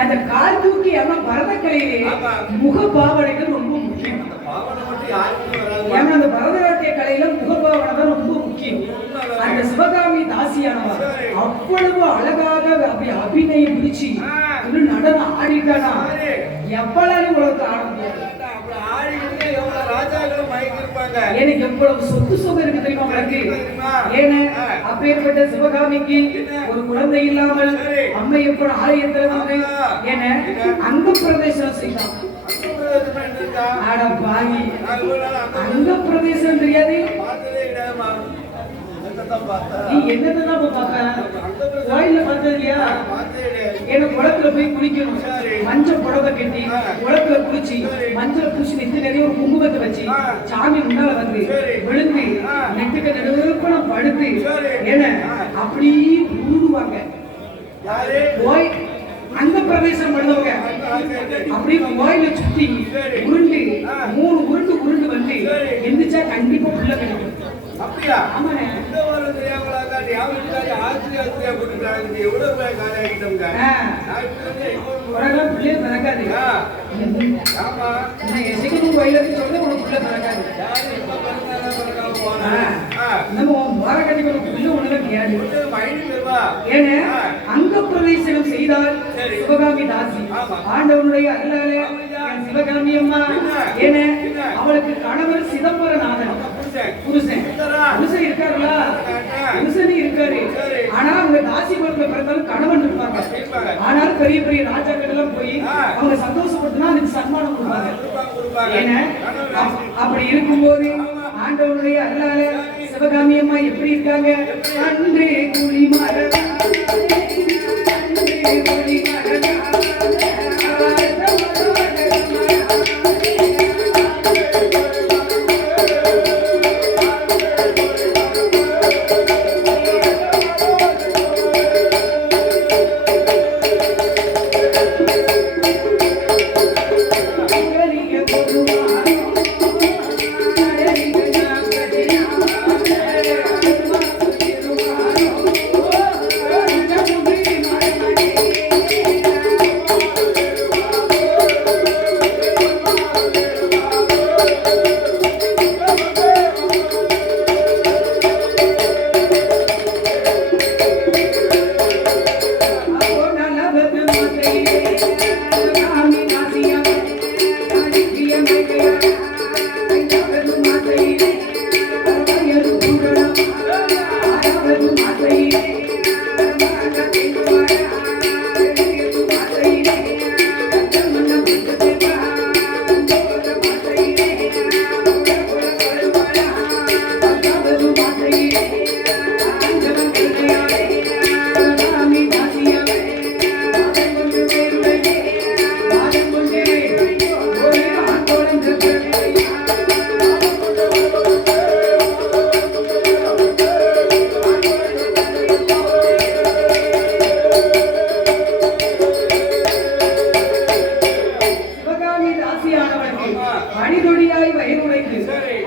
அந்த கால் தூக்கி எல்லாம் பரதக்கலையிலே முக பாவனைகள் ரொம்ப முக்கியம். அந்த பரதநாட்டிய கலையில முகபாவனை தான் ரொம்ப முக்கியம். அந்த சிவகாமி தாசியானவர் அவ்வளவு அழகாக அப்படி அபிநயம் பிடிச்சு நடனம் ஆடிட்டானா எவ்வளவு உலகத்தை ஆட முடியாது. எனக்கு எவ்வளவு சொத்து சுகம் இருக்கு தெரியுமா உங்களுக்கு? ஏன்னா அப்பேற்பட்ட சிவகாமிக்கு ஒரு குழந்தை இல்லாமல் அம்மை எப்ப ஆலயத்துல வந்து என்ன அங்க பிரதேசம் செய்தான். அட பாவி, அங்க பிரதேசம் தெரியாது நீ என்னதான் பாப்ப? கோயில்ல பார்த்தது இல்லையா? எனக்கு குளத்துல போய் குளிக்கணும், மஞ்சள் புடவை கட்டி குளத்துல குளிச்சு மஞ்சள் பூசி நெத்து நிறைய ஒரு குங்குமத்தை வச்சு சாமி முன்னால வந்து விழுந்து நெட்டுக்க நடுவுக்கு நான் படுத்து ஏன்னா அப்படி உருடுவாங்க. அந்த பிரதேசம் பண்ணவங்க அப்படி கோயில சுத்தி உருண்டு 3 உருண்டு உருண்டு வந்து எந்திரிச்சா கண்டிப்பா புள்ள கிடைக்கும். அப்படியா? ஆமாண்ணே. பிள்ளைய பிறக்காது. கோயிலுக்கு சொல்ல உனக்கு பிள்ளை பிறக்காது. அங்க பிரவேசனம் செய்தால் சிவகாமி தாசி ஆண்டவனுடைய அருளாலே சிவகாமி அம்மா ஏன அவளுக்கு கணவர் சிதம்பரநாதன் புருஷன் இருக்காருங்களா? புருஷனே இருக்காரு. ஆனா அவங்க தாசி குலத்துல பிறந்தாலும் கணவன் இருப்பாங்க. ஆனாலும் பெரிய பெரிய ராஜாக்கள் எல்லாம் போய் அவங்க சந்தோஷப்பட்டுனா அதுக்கு சன்மானம் கொடுப்பாங்க. ஏன்னா அப்படி இருக்கும்போது ஆண்டவனுடைய அருளால சிவகாமி அம்மா எப்படி இருக்காங்க? அன்றே குடி மரண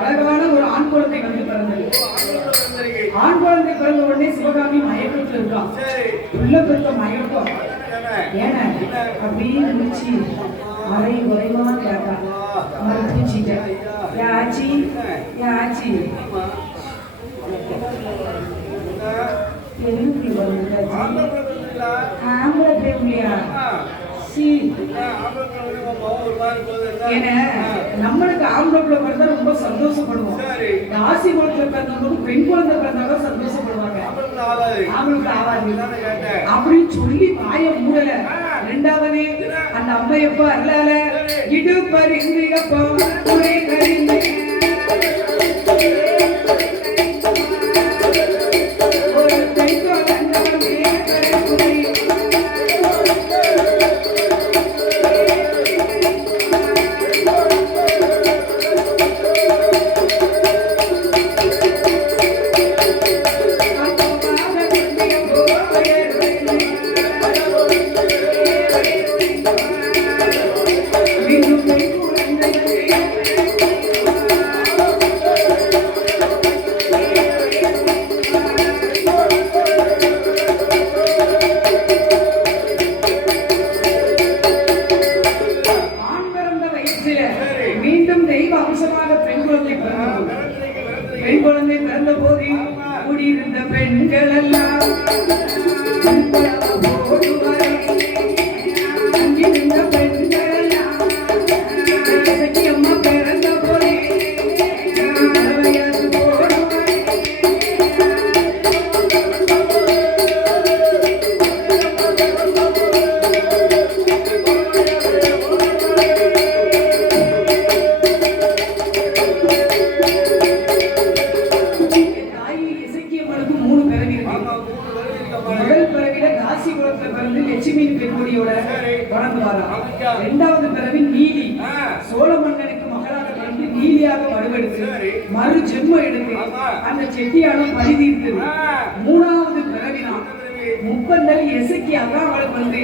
அழகான ஒரு ஆண் குழந்தை வந்து பிறந்தது. ஆண் குழந்தை பிறந்த உடனே சிவகாமி மயக்கத்தில் இருக்கான். உள்ள பிறந்த மயக்கம் ஏன அப்படியே முடிச்சு அரை குறைவா கேட்டான். மறுப்பிச்சிட்டேன். யாச்சி யாச்சி எதுக்கு வந்து ஆம்பளை பேருலையா? நம்மளுக்கு ஆம்பளை பிறந்தா ரொம்ப சந்தோஷப்படுவோம். ராசி குலத்துல பிறந்தவங்க பெண் குழந்தை பிறந்தாலும் சந்தோஷப்படுவாங்க. அவங்களுக்கு ஆவாது அப்படின்னு சொல்லி வாய மூடல. ரெண்டாவது அந்த அம்மையப்பா அல்லால இடு பரிந்துப்பா ஒரே கரிந்து பிறந்து லட்சுமி பெண்மொழியோட வளர்ந்து வரா. இரண்டாவது பிறவி நீலி, சோழ மன்னனுக்கு மகளாக பிறந்து நீலியாக வலுவெடுத்து மறு ஜென்மம் எடுத்து அந்த செட்டியாலும் பழி தீர்த்தது. மூணாவது பிறவினா முப்பந்தல் எசைக்கு அதான் அவளுக்கு வந்து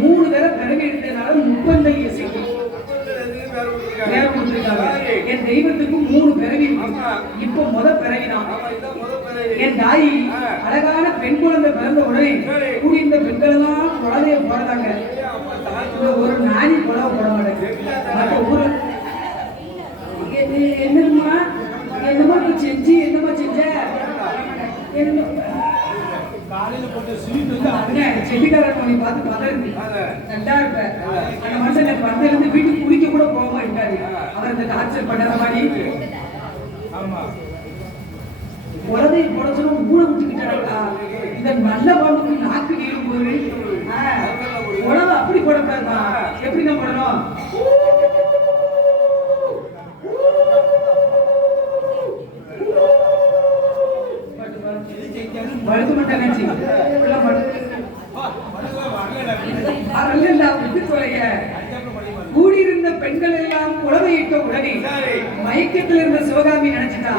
3 தடவை பிறவி எடுத்ததுனால முப்பந்தல் எசைக்கு பேர் கொடுத்திருக்காங்க. என் தெய்வத்துக்கு 3 பிறவி இப்போ பிறவிதான். என் தாயி அழகான பெண் குழந்தை பிறந்த உடனே கூடி இந்த பெண்கள் எல்லாம் குழந்தைய போடுறாங்க. ஒரு நாடி குழந்தை போட மாட்டேங்க. என்னம்மா என்னமா செஞ்சு என்னமா செஞ்ச செட்டிக்காரன் பண்ணி பார்த்து பதறது நல்லா இருப்ப. அந்த மனுஷன் பந்தில இருந்து வீட்டுக்கு குடிக்க கூட போக மாட்டாரு. அவர் இந்த டார்ச்சர் பண்ணாத மாதிரி குழந்தைய போட சொல்ல மூளை விட்டுக்கிட்டாடா. இந்த நல்ல பாம்புக்கு நாக்கு நீரும் போது உணவு அப்படி போடக்கூடாதுமா. எப்படி நம்ம போடணும்? வழுக்க மாட்டாச்சு கூடியிருந்த பெண்கள் எல்லாம் குழந்தையிட்ட உடனே மயக்கத்தில் இருந்த சிவகாமி நினைச்சிட்டா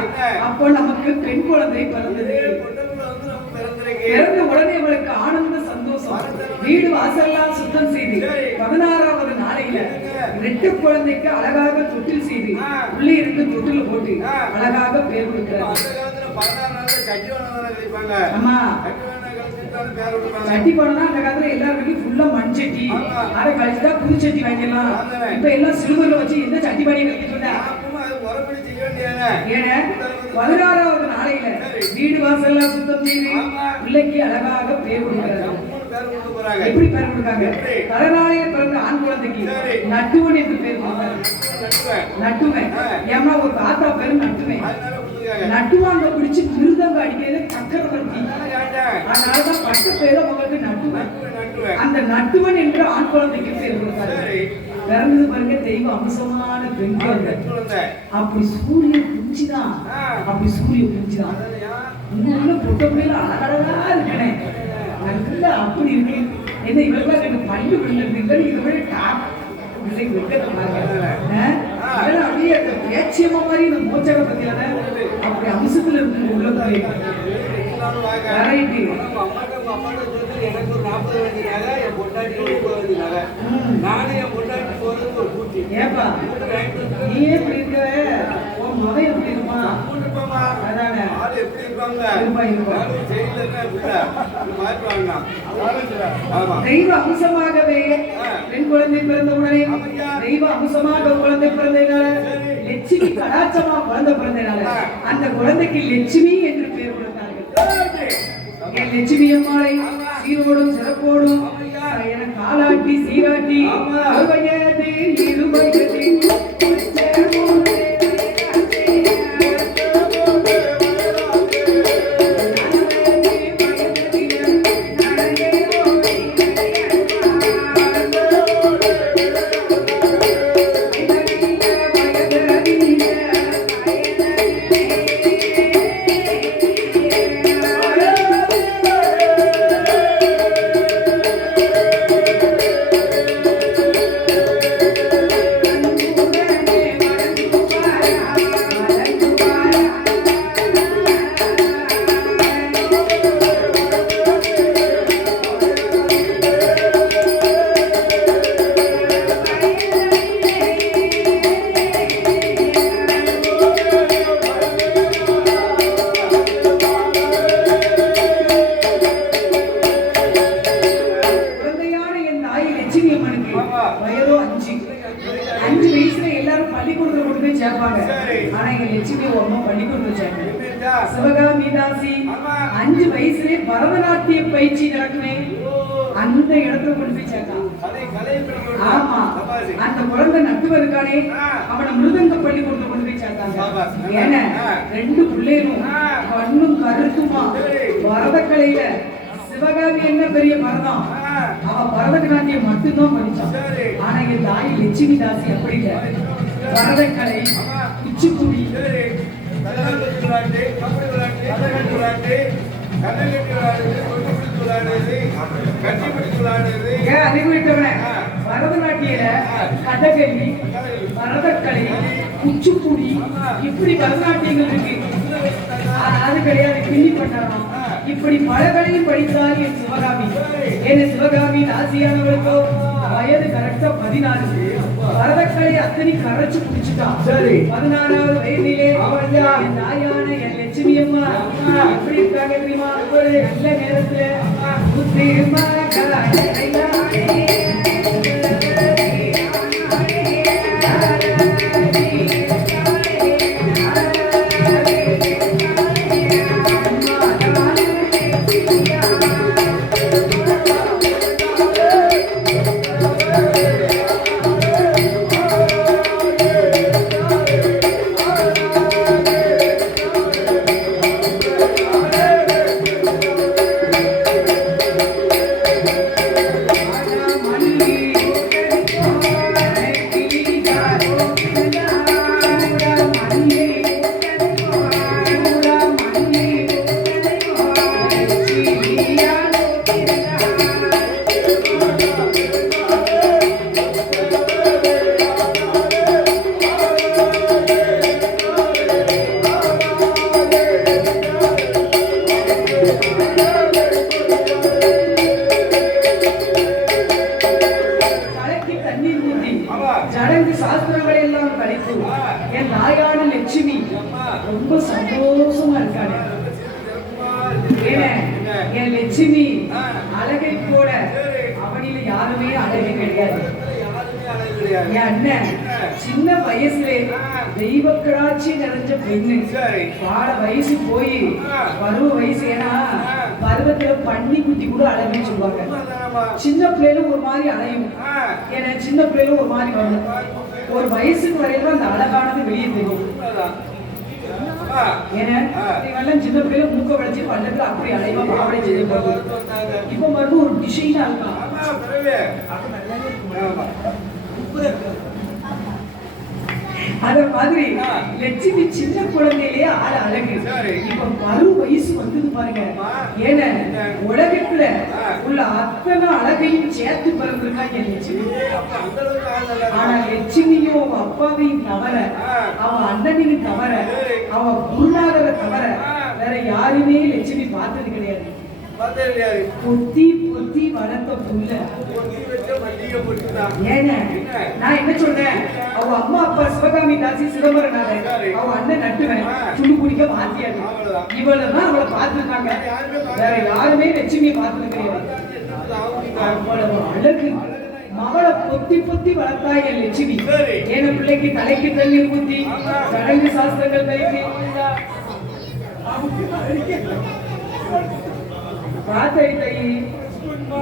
அப்போ நமக்கு பெண் குழந்தை பிறந்தது. பிறந்த உடனே அவளுக்கு ஆனந்த சந்தோஷம். வீடு வாசல்லாம் சுத்தம் செய்து 16வது நாளையில 2 குழந்தைக்கு அழகாக தொட்டில் செய்து உள்ளே இருந்து தொட்டில போட்டு அழகாக பேர் கொடுக்கிறார். சட்டி போனா அந்த காலத்துல எல்லாரும் ஃபுல்லா மண் சட்டி, அதை கழிச்சுட்டா புது சட்டி வாங்கிடலாம். இப்ப எல்லாம் சிறுவர்ல வச்சு எந்த சட்டி பாடியை கழிச்சுட்டா ஏன்னா 16வது நாளையில வீடு வாசல்லாம் சுத்தம் செய்து பிள்ளைக்கு அழகாக பேர் கொடுக்கிறார். எப்படி பேர் கொடுக்காங்க? தலைநாளைய பிறந்த ஆண் குழந்தைக்கு நட்டுவன் என்று பேர் கொடுத்தாங்க. நட்டுவன் ஏமா ஒரு தாத்தா பேரு நட்டுவன். நட்டுவாங்க பிடிச்சு மிருதங்க அடிக்கிறது சக்கரவர்த்தி. அதனாலதான் பட்ட பேரு அவங்களுக்கு நட்டுவன். அந்த நட்டுவன் என்று ஆண் குழந்தைக்கு பேர் கொடுத்தாரு. பிறந்தது பாருங்க தெய்வ அம்சமான பெண் குழந்தை. அப்படி சூரிய குஞ்சுதான். அப்படி சூரிய குஞ்சுதான். உள்ள பொட்ட பிள்ளைல அழகழகா இருக்கனே நல்லா அப்படி இருக்கு. என்ன இவெல்லாம் எனக்கு பள்ளி விழுந்துருக்கீங்க. இதை விட டாப் பிள்ளை வெக்கத்தை பாருங்க. அப்படியே அந்த பேச்சியமா மாதிரி இந்த மோச்சக பத்தியான அப்படி அம்சத்துல இருக்கு உள்ள போய் எனக்கு ஒரு 40 வயது நகை, என் பொண்டாட்டி 30 வயது நகை. நானும் என் பொண்டாட்டி போறது ஒரு கூட்டி. ஏப்பா நீ எப்படி இருக்க? உன் மகன் எப்படி இருப்பா? அதானே ஆளு எப்படி இருப்பாங்க? தெய்வ அம்சமாகவே பெண் குழந்தை பிறந்த உடனே தெய்வ அம்சமாக குழந்தை பிறந்ததுனால லட்சுமி கடாட்சமா குழந்தை பிறந்ததுனால அந்த குழந்தைக்கு லட்சுமி என்று பெயர் கொடுத்தார்கள். லட்சுமி அம்மாளை சீரோடும் சிறப்போடும் என காலாட்டி சீராட்டி சிவகாமி தாசி 5 வயசுல பரதநாட்டிய பயிற்சி நடக்குமே அந்த இடத்துல கொண்டு போய் சேர்த்தான். ஆமா அந்த குழந்தை நட்டுவருக்கானே அவனை மிருதங்க பள்ளிக்கூடத்துல கொண்டு போய் சேர்த்தாங்க. ஏன்னா 2 பிள்ளைகளும் கண்ணும் கருத்துமா பரதக்கலையில. சிவகாமி என்ன பெரிய பரதம், அவ பரதநாட்டியம் மட்டும்தான் படிச்சான். ஆனா என் தாய் லட்சுமி தாசி அப்படி இல்லை. பரதக்கலை, குச்சிப்புடி, கபடி விளையாட்டு, கபடி விளையாட்டு, கண்ணகட்டி விளையாட்டு, அறிவிட்டவன பரதநாட்டியில கதகளி, பரதக்கலை, குச்சிப்புடி இப்படி பரதநாட்டியங்கள் இருக்கு. அது கிடையாது, பின்னி பண்ணலாம். இப்படி பல கலையும் படித்தார் என் சிவகாமி. என் சிவகாமி ராசியானவளுக்கோ வயது கரெக்டா 14. பரதக்கலை அத்தனை கரைச்சு குடிச்சுட்டான். 16வது வயதிலே என் தாயான என் லட்சுமி அம்மா எப்படி இருக்காங்க தெரியுமா? நல்ல நேரத்துல ஜடங்கு சாஸ்திரங்களை எல்லாம் படித்து என் தாயான லட்சுமி ரொம்ப சந்தோஷமா இருக்காங்க. என் லட்சுமி அழகை போல அவனில யாருமே அழகே கிடையாது. என் அண்ணன் சின்ன வயசுல தெய்வக்கடாட்சி நிறைஞ்ச பெண்ணு. பாட வயசு போய் பருவ வயசு, ஏன்னா பருவத்துல பண்ணி குட்டி கூட அழகுன்னு சொல்லுவாங்க. சின்ன பிள்ளைல ஒரு மாதிரி அலையும், ஏன்னா சின்ன பிள்ளைல ஒரு மாதிரி வரும். ஒரு வயசுக்கு வரையில அந்த அழகானது வெளியே தெரியும். ஏன்னா இவெல்லாம் சின்ன பிள்ளைல மூக்க வளைச்சு பல்லத்துல அப்படி அலைவா பாவடை செய்ய இப்ப மறுபடியும் ஒரு டிசைனா இருக்கான். அத மாதிரி லட்சுமி சின்ன குழந்தையிலேயே ஆள அழகு. இப்ப பரு வயசு வந்தது பாருங்க. ஏன்னா உலகத்துல உள்ள அத்தனை அழகையும் சேர்த்து பிறந்திருக்காங்க லட்சுமி. ஆனா லட்சுமியும் அவன் அப்பாவையும் தவிர, அவன் அண்ணனையும் தவிர, அவன் குருநாதரை தவிர வேற யாருமே லட்சுமி பார்த்தது கிடையாது. பொத்தி பொத்தி வளர்த்த புள்ள. ஏன்னா நான் என்ன சொல்றேன், அவ அம்மா அப்பா சிவகாமி தாசி சிதம்பரனாரு, அவ அண்ணன் நட்டுவன் சுடு குடிக்க மாத்தியாரு. இவ்வளவுதான் அவளை பார்த்துருக்காங்க, வேற யாருமே லட்சுமியை பார்த்தது கிடையாது. அவ்வளவு அழகு. மகளை பொத்தி பொத்தி வளர்த்தா என் லட்சுமி. என் பிள்ளைக்கு தலைக்கு தண்ணீர் ஊத்தி சடங்கு சாஸ்திரங்கள் கழித்து பார்த்தை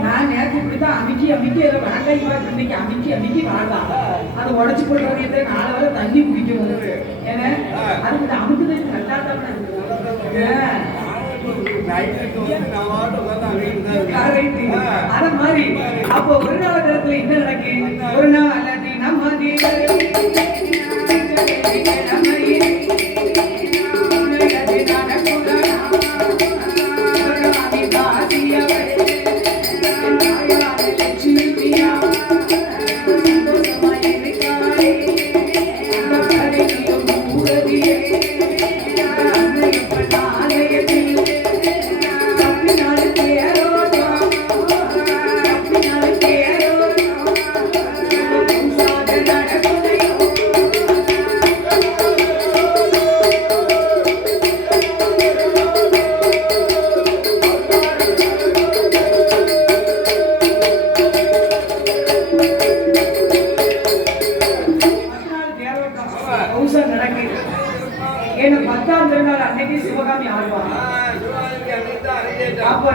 நான் நேரத்தை இப்படித்தான் அமுக்கி அமுக்கி அதை வேண்டாம் இன்னைக்கு அமுக்கி அமுக்கி வாழ்ந்தான். அதை உடச்சு போடுறவங்க 4 வரை தண்ணி குடிக்கணும். ஏன்னா அதுக்கு அமுக்குது கட்டாட்டமான அத மாதிரி. அப்போ ஒரு நாள் நேரத்துல என்ன நடக்கு, ஒரு நாள் அல்லாட்டி நம்ம நடக்கு. ஏன்னா 10ஆம் திருநாள் அன்னைக்கு சிவகாமி ஆடுவாங்க. அப்ப